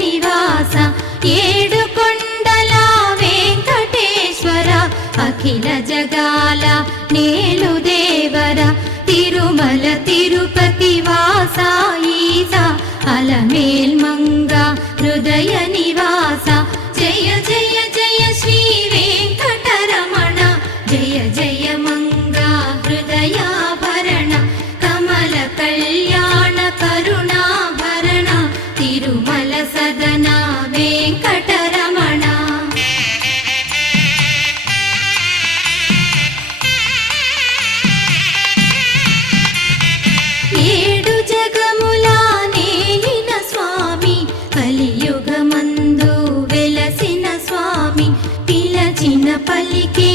నివాస ఏడు కొండల వెంకటేశ్వర అఖిల జగాల నేలు దేవర తిరుమల తిరుపతి వాస ఈస అలమేల్ మంగ హృదయ నివాస జయ జయ జయ శ్రీ వెంకటరమణ జయ జయ మంగ హృదయాభరణ కమల కళ్యాణ కరుణాభరణ తిరుమల సదన వెంకటరమణ ఏడు జగముల నేలిన స్వామి కలియుగమందు వెలసిన స్వామి పిలచిన పలికే